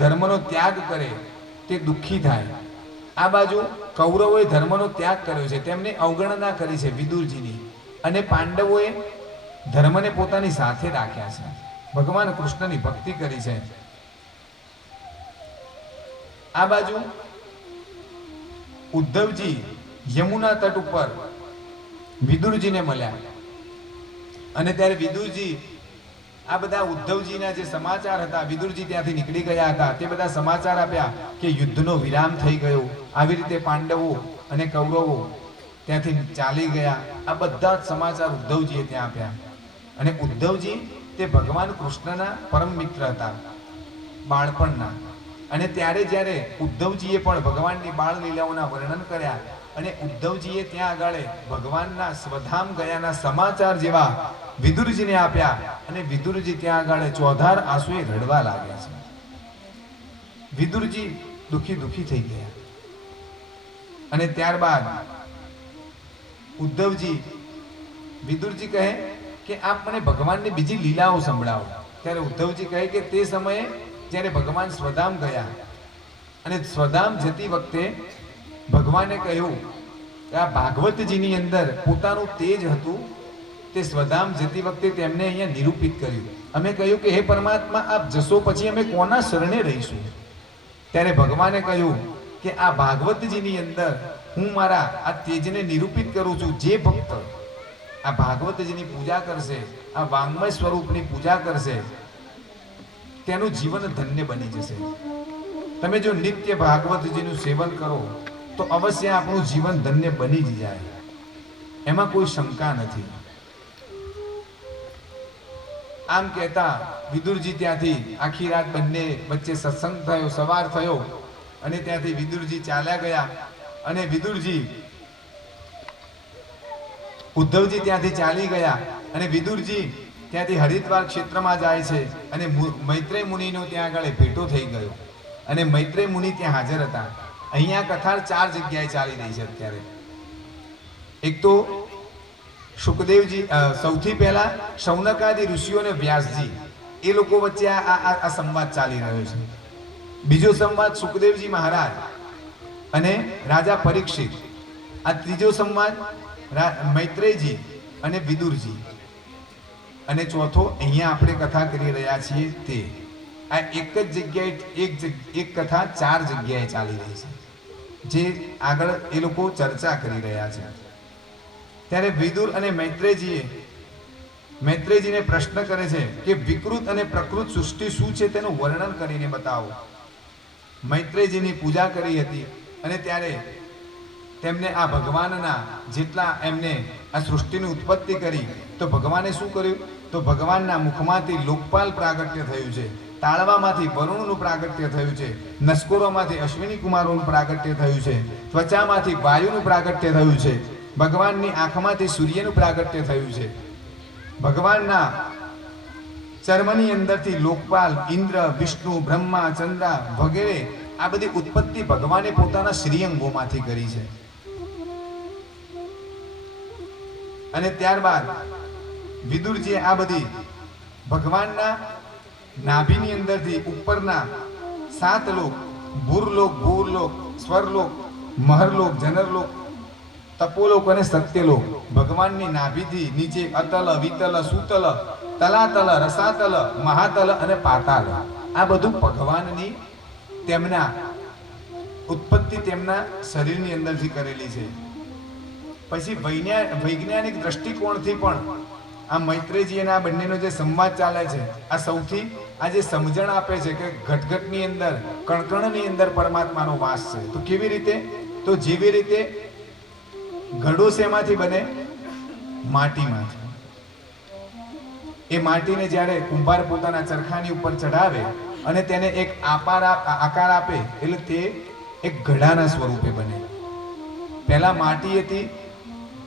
ધર્મનો ત્યાગ કરે તે દુઃખી થાય. આ બાજુ કૌરવોએ ધર્મનો ત્યાગ કર્યો છે, તેમને અવગણના કરી છે વિદુરજીની, અને પાંડવોએ ધર્મને પોતાની સાથે રાખ્યા છે, ભગવાન કૃષ્ણની ભક્તિ કરી છે. આ બાજુ ઉદ્ધવજી યમુના તટ ઉપર વિદુરજીને મળ્યા, અને ત્યારે વિદુરજી આ બધા ઉદ્ધવજીના જે સમાચાર હતા, વિદુરજી ત્યાંથી નીકળી ગયા હતા, તે બધા સમાચાર આપ્યા કે યુદ્ધનો વિરામ થઈ ગયો. આવી રીતે પાંડવો અને કૌરવો ત્યાંથી ચાલી ગયા. આ બધા જ સમાચાર ઉદ્ધવજીએ ત્યાં આપ્યા. અને ઉદ્ધવજી તે ભગવાન કૃષ્ણના પરમ મિત્ર હતા, બાળપણના. અને ત્યારે જ્યારે ઉદ્ધવજીએ પણ ભગવાનની બાળ લીલાઓના વર્ણન કર્યા, અને ઉદ્ધવજીએ ત્યાં આગળ ભગવાનના સ્વધામ ગયાના સમાચાર જેવા વિદુરજીને આપ્યા, અને વિદુરજી ત્યાં આગળ ચોધાર આંસુએ રડવા લાગ્યા છે. વિદુરજી દુઃખી થઈ ગયા. અને ત્યારબાદ ઉદ્ધવજી વિદુરજી કહે કે આપ મને ભગવાનની બીજી લીલાઓ સંભળાવો. ત્યારે ઉદ્ધવજી કહે કે તે સમયે જ્યારે ભગવાન સ્વધામ ગયા, અને સ્વધામ જતી વખતે ભગવાને કહ્યું કે આ ભાગવતજીની અંદર પોતાનું તેજ હતું, તે સ્વધામ જતી વખતે તેમને અહીંયા નિરૂપિત કર્યું. અમે કહ્યું કે હે પરમાત્મા, આપ જશો પછી અમે કોના શરણે રહીશું? ત્યારે ભગવાને કહ્યું કે આ ભાગવતજીની અંદર હું મારા આ તેજને નિરૂપિત કરું છું. જે ભક્ત આ ભાગવતજીની પૂજા કરશે, આ વાંગ્મય સ્વરૂપની પૂજા કરશે, તેનું જીવન ધન્ય બની જશે. તમે જો નિત્ય ભાગવતજીનું સેવન કરો તો અવશ્ય આપણું જીવન ધન્ય બની જ જાય, એમાં કોઈ શંકા નથી. આમ કહેતા વિદુરજી ત્યાંથી આખી રાત બંને વચ્ચે સત્સંગ થયો, સવાર થયો, અને ત્યાંથી વિદુરજી ચાલ્યા ગયા. અને વિદુરજી ઉદ્ધવજી ત્યાંથી ચાલી ગયા, અને વિદુરજી ત્યાંથી હરિદ્વાર ક્ષેત્રમાં જાય છે, અને મૈત્રેય મુનિનો ત્યાં આગળ ભેટો થઈ ગયો, અને મૈત્રેય મુનિ ત્યાં હાજર હતા. અહીંયા કથા 4 જગ્યાએ ચાલી રહી છે અત્યારે. એક તો સુખદેવજી, સૌથી પહેલા શૌનકાદી ઋષિઓ અને વ્યાસજી, એ લોકો વચ્ચે આ સંવાદ ચાલી રહ્યો છે. બીજો સંવાદ સુખદેવજી મહારાજ અને રાજા પરીક્ષિત. આ ત્રીજો સંવાદ મૈત્રેયજી અને વિદુરજી. અને ચોથો અહીંયા આપણે કથા કરી રહ્યા છીએ તે. આ એક જ જગ્યાએ એક કથા 4 જગ્યાએ ચાલી રહી છે, જે આગળ એ લોકો ચર્ચા કરી રહ્યા છે. ત્યારે વિદુર અને મૈત્રેયજીને પ્રશ્ન કરે છે કે વિકૃત અને પ્રકૃત સૃષ્ટિ શું છે તેનું વર્ણન કરીને બતાવો. મૈત્રેયજીની પૂજા કરી હતી, અને ત્યારે તેમને આ ભગવાનના જેટલા એમને આ સૃષ્ટિની ઉત્પત્તિ કરી, તો ભગવાને શું કર્યું? તો ભગવાનના મુખમાંથી લોકપાલ પ્રાગટ્ય થયું છે, તાળવામાંથી વરુણનું પ્રાગટ્ય થયું છે, નસ્કોરોમાંથી અશ્વિની કુમારોનું પ્રાગટ્ય થયું છે, ત્વચામાંથી વાયુનું પ્રાગટ્ય થયું છે, ભગવાનની આંખમાંથી સૂર્યનું પ્રાગટ્ય થયું છે, ભગવાનના ચર્મની અંદરથી લોકપાલ, ઇન્દ્ર, વિષ્ણુ, બ્રહ્મા, ચંદ્ર વગેરે આ બધી ઉત્પત્તિ ભગવાને પોતાના શ્રીઅંગોમાંથી કરી છે. અને ત્યારબાદ વિદુરજીએ આ બધી ભગવાનના નાભીની અંદરથી ઉપરના 7 લોક, ભૂરલોક, ભૂરલોક, સ્વરલોક, મહરલોક, જનરલોક, તપોલોક અને સત્યલોક, ભગવાનની નાભીથી નીચે અતલ, વિતલ, સુતલ, તલાતલ, રસાતલ, મહાતલ અને પાતાલ, આ બધું ભગવાનની તેમના ઉત્પત્તિ તેમના શરીરની અંદરથી કરેલી છે. પછી વૈજ્ઞાનિક દ્રષ્ટિકોણથી પણ આ મૈત્રેયજી અને આ બંનેનો જે સંવાદ ચાલે છે, આ સૌથી આ જે સમજણ આપે છે કે ઘટઘટની અંદર, કણકણની અંદર પરમાત્માનો વાસ છે. તો કેવી રીતે? તો જેવી રીતે ઘડો શેમાંથી બને? માટીમાંથી. એ માટીને જ્યારે કુંભાર પોતાના ચરખાની ઉપર ચઢાવે અને તેને એક આકાર આપે, એટલે તે એક ઘડાના સ્વરૂપે બને. પહેલા માટી હતી,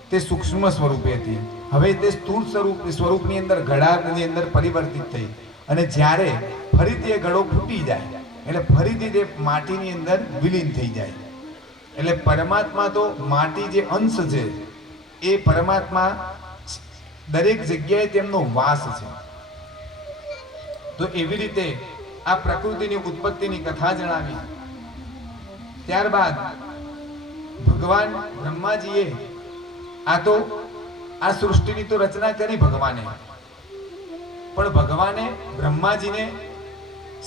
તે સૂક્ષ્મ સ્વરૂપે હતી, હવે તે સ્થૂળ સ્વરૂપની અંદર ઘડાની અંદર પરિવર્તિત થઈ. અને જ્યારે ફરીથી એ ઘડો ફૂટી જાય, એટલે ફરીથી તે માટીની અંદર વિલીન થઈ જાય. એટલે પરમાત્મા તો માટી જે અંશ છે, એ પરમાત્મા દરેક જગ્યાએ તેમનો વાસ છે. તો એવી રીતે આ પ્રકૃતિની ઉત્પત્તિની કથા જણાવી. ત્યારબાદ ભગવાન બ્રહ્માજીએ આ સૃષ્ટિની તો રચના કરી ભગવાને, પણ ભગવાને બ્રહ્માજીને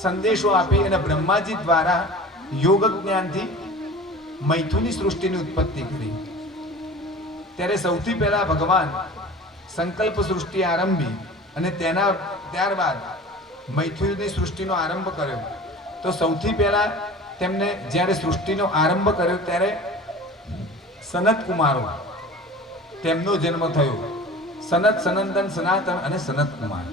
સંદેશો આપી અને બ્રહ્માજી દ્વારા યોગ જ્ઞાનથી મૈથુનની સૃષ્ટિની ઉત્પત્તિ કરી. ત્યારે સૌથી પહેલા ભગવાન સંકલ્પ સૃષ્ટિ આરંભી અને ત્યારબાદ મૈથુનની સૃષ્ટિનો આરંભ કર્યો. તો સૌથી પહેલા તેમને જ્યારે સૃષ્ટિનો આરંભ કર્યો ત્યારે સનત કુમારો તેમનો જન્મ થયો. સનત, સનંદન, સનાતન અને સનત કુમાર.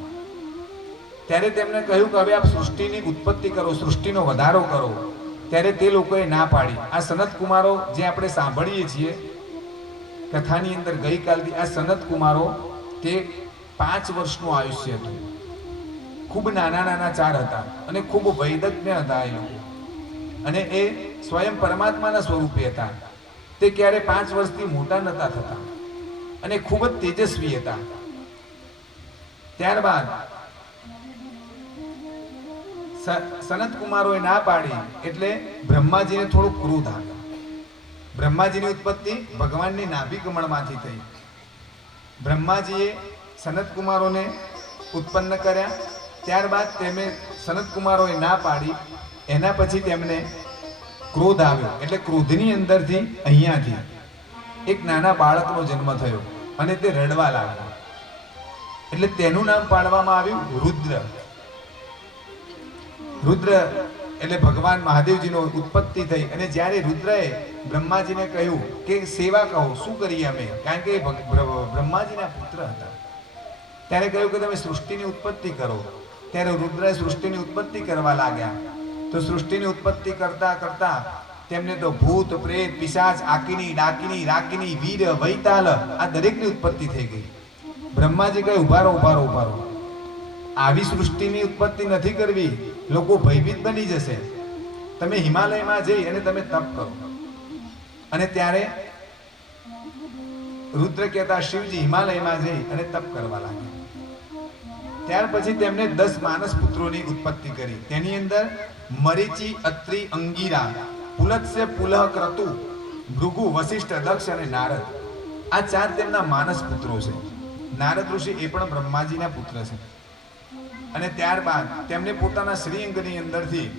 ત્યારે તેમને કહ્યું કે હવે આપ સૃષ્ટિની ઉત્પત્તિ કરો, સૃષ્ટિનો વધારો કરો. ત્યારે તે લોકોએ ના પાડી. આ સનત કુમારો જે આપણે સાંભળીએ છીએ કથાની અંદર ગઈકાલથી, આ સનત કુમારો તે 5 વર્ષનું આયુષ્ય હતું. ખૂબ નાના નાના 4 હતા અને ખૂબ વૈદજ્ઞ હતા એ લોકો, અને એ સ્વયં પરમાત્માના સ્વરૂપે હતા. તે ક્યારે 5 વર્ષથી મોટા નતા થતા અને ખૂબ જ તેજસ્વી હતા. ત્યારબાદ સનત કુમારોએ ના પાડી એટલે બ્રહ્માજીને થોડો ક્રોધ આવ્યો. બ્રહ્માજીની ઉત્પત્તિ ભગવાનની નાભી કમળમાંથી થઈ. બ્રહ્માજીએ સનત કુમારોને ઉત્પન્ન કર્યા. ત્યારબાદ તેમને સનત કુમારોએ ના પાડી. એના પછી તેમને ક્રોધ આવ્યો એટલે ક્રોધની અંદરથી અહીંયાથી એક નાના બાળકનો જન્મ થયો અને તે રડવા લાગ્યો. એટલે તેનું નામ પાડવામાં આવ્યું રુદ્ર. રુદ્ર એટલે ભગવાન મહાદેવજીનો ઉત્પત્તિ થઈ. અને જ્યારે રુદ્રએ બ્રહ્માજીને કહ્યું કે સેવા કહો, શું કરીએ અમે, કારણ કે બ્રહ્માજીના પુત્ર હતા, ત્યારે કહ્યું કે તમે સૃષ્ટિની ઉત્પત્તિ કરો. ત્યારે રુદ્રએ સૃષ્ટિની ઉત્પત્તિ કરવા લાગ્યા. તો સૃષ્ટિની ઉત્પત્તિ કરતા કરતા તેમને તો ભૂત, પ્રેત, પિશાચ, આકિની, ડાકિની, રાકિની, વીર, વૈતાલ આ દરેકની ઉત્પત્તિ થઈ ગઈ. બ્રહ્માજી કહે ઉભા રહો, ઉભા રહો, ઉભા રહો. આવી સૃષ્ટિની ઉત્પત્તિ નથી કરવી, લોકો ભયભીત બની જશે. તમે હિમાલયમાં જઈ અને તમે તપ કરો. અને ત્યારે રુદ્ર કહેતા શિવજી હિમાલયમાં જઈ અને તપ કરવા લાગ્યા. ત્યાર પછી તેમને 10 માનસ પુત્રોની ઉત્પત્તિ કરી. તેની અંદર મરીચી, અત્રિ, અંગીરા, પુલત્સ્ય, પુલહ, ક્રતુ, ભૃગુ, વશિષ્ઠ, દક્ષ અને નારદ આ 4 તેમના માનસ પુત્રો છે. નારદ ઋષિ એ પણ બ્રહ્માજીના પુત્ર છે. અને ત્યારબાદ તેમને પોતાના શ્રી અંગની અંદરથી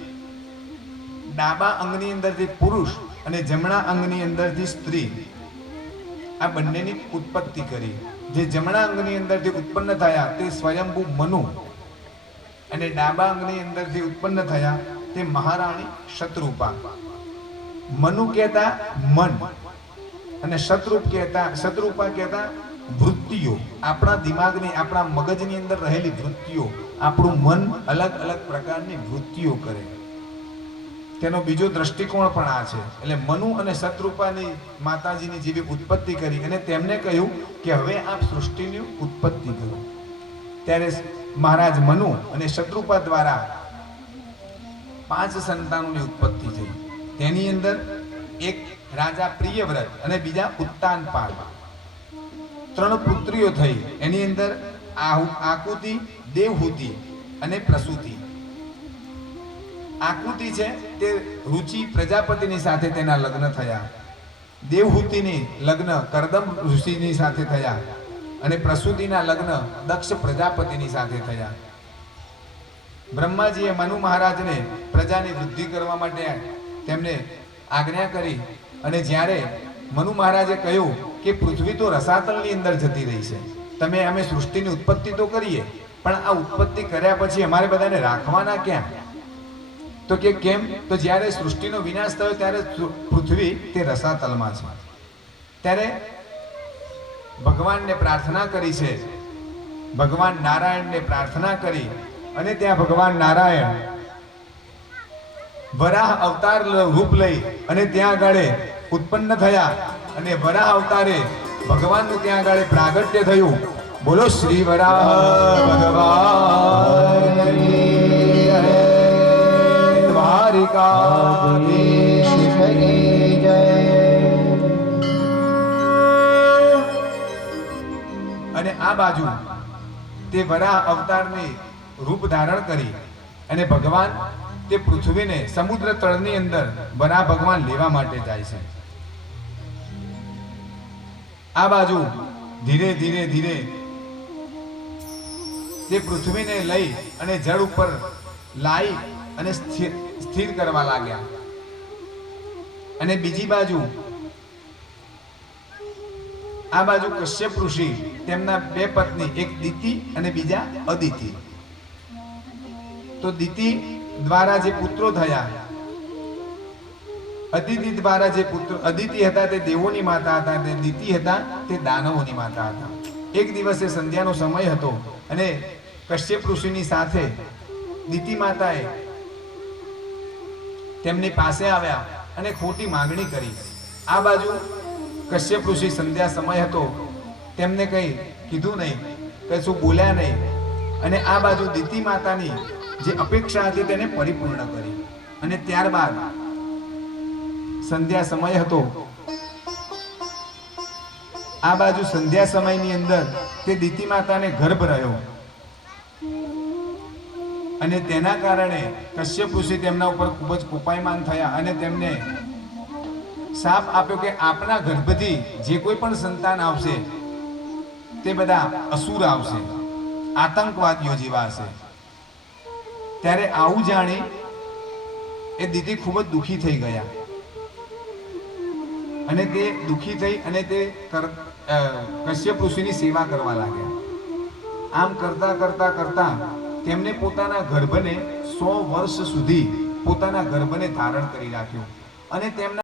ડાબા અંગની અંદરથી પુરુષ અને જમણા અંગની અંદરથી સ્ત્રી આ બંનેની ઉત્પત્તિ કરી. જે જમણા અંગની અંદરથી ઉત્પન્ન થયા તે સ્વયંભૂ મનુ, અને ડાબા અંગની અંદરથી ઉત્પન્ન થયા તે મહારાણી શતરૂપા. મનુ કહેતા મન અને શતરૂપા કહેતા વૃત્તિઓ. આપણા દિમાગની, આપણા મગજની અંદર રહેલી વૃત્તિઓ. આપણું મન અલગ અલગ પ્રકારની વૃત્તિઓ કરે. તેનો બીજો દ્રષ્ટિકોણ પણ આ છે. એટલે મનુ અને શતરૂપાની માતાજીની જેવી ઉત્પત્તિ કરી અને તેમને કહ્યું કે હવે આપ સૃષ્ટિની ઉત્પત્તિ કરો. ત્યારે મહારાજ મનુ અને શતરૂપા દ્વારા 5 સંતાનોની ઉત્પત્તિ થઈ. તેની અંદર એક રાજા પ્રિયવ્રત અને બીજા ઉત્તાનપાદ, 3 પુત્રીઓ થઈ. એની અંદર આકુતિ, દેવહૂતિ અને પ્રસૂતિ. આકૃતિ છે તે રુચિ પ્રજાપતિની સાથે તેના લગ્ન થયા. દેવહૂતિની લગ્ન કરદમ ઋષિની સાથે થયા અને પ્રસૂતિના લગ્ન દક્ષ પ્રજાપતિની સાથે થયા. બ્રહ્માજીએ મનુ મહારાજને પ્રજાની વૃદ્ધિ કરવા માટે તેમને આજ્ઞા કરી. અને જ્યારે મનુ મહારાજે કહ્યું કે પૃથ્વી તો રસાતલની અંદર જતી રહી છે, અમે સૃષ્ટિની ઉત્પત્તિ તો કરીએ, પણ આ ઉત્પત્તિ કર્યા પછી અમારે બધાને રાખવાના ક્યાં? તો કે કેમ? તો જ્યારે સૃષ્ટિનો વિનાશ થયો ત્યારે પૃથ્વી તે રસાતલમાં છે. ત્યારે ભગવાનને પ્રાર્થના કરી છે. ભગવાન નારાયણને પ્રાર્થના કરી અને ત્યાં ભગવાન નારાયણ વરાહ અવતાર રૂપ લઈ અને ત્યાં આગળ ઉત્પન્ન થયા. અને વરાહ અવતારે ભગવાનનું ત્યાં આગળ પ્રાગટ્ય થયું. બોલો શ્રી વરાહ ભગવાન અને આ બાજુ તે વરાહ અવતારની રૂપ ધારણ કરી અને ભગવાન તે પૃથ્વીને સમુદ્ર તળની અંદર વરાહ ભગવાન લેવા માટે જાય છે. આ બાજુ ધીરે ધીરે ધીરે તે પૃથ્વીને લઈ અને જળ ઉપર લાવી અને સ્થિર કરવા લાગ્યા. અને બીજી બાજુ આ બાજુ કશ્યપ ઋષિ તેમના બે પત્ની, એક દિતિ અને બીજા અદિતિ. તો દિતિ દ્વારા જે પુત્રો થયા, અદિતિ દ્વારા જે પુત્રો, અદિતિ હતા તે દેવોની માતા હતા, તે દિતિ હતા તે દાનવોની માતા હતા. એક દિવસે સંધ્યાનો સમય હતો અને કશ્યપ ઋષિની સાથે દિતિ માતાએ તેમની પાસે આવ્યા અને ખોટી માંગણી કરી. આ બાજુ કશ્યપ ઋષિ સંધ્યા સમય હતો, તેમને કંઈ કીધું નહીં, કશું બોલ્યા નહીં. અને આ બાજુ દિતિ માતાની જે અપેક્ષા હતી તેને પરિપૂર્ણ કરી. અને ત્યારબાદ સંધ્યા સમય હતો. આ બાજુ સંધ્યા સમયની અંદર તે દિતિ માતાને ગર્ભ રહ્યો અને તેના કારણે કશ્યપ ઋષિ તેમના ઉપર ખૂબ જ કોપાયમાન થયા અને તેમને શાપ આપ્યો કે આપના ગર્ભથી જે કોઈ પણ સંતાન આવશે તે બધા અસુર આવશે, આતંકવાદીઓ જેવા હશે. ત્યારે આવું જાણી એ દિતિ ખૂબ જ દુઃખી થઈ ગયા અને તે દુઃખી થઈ અને તે કશ્યપ ઋષિની સેવા કરવા લાગ્યા. આમ કરતા કરતા કરતા તેમને પોતાના ગર્ભને 100 વર્ષ સુધી પોતાના ગર્ભને ધારણ કરી રાખ્યો અને તેમના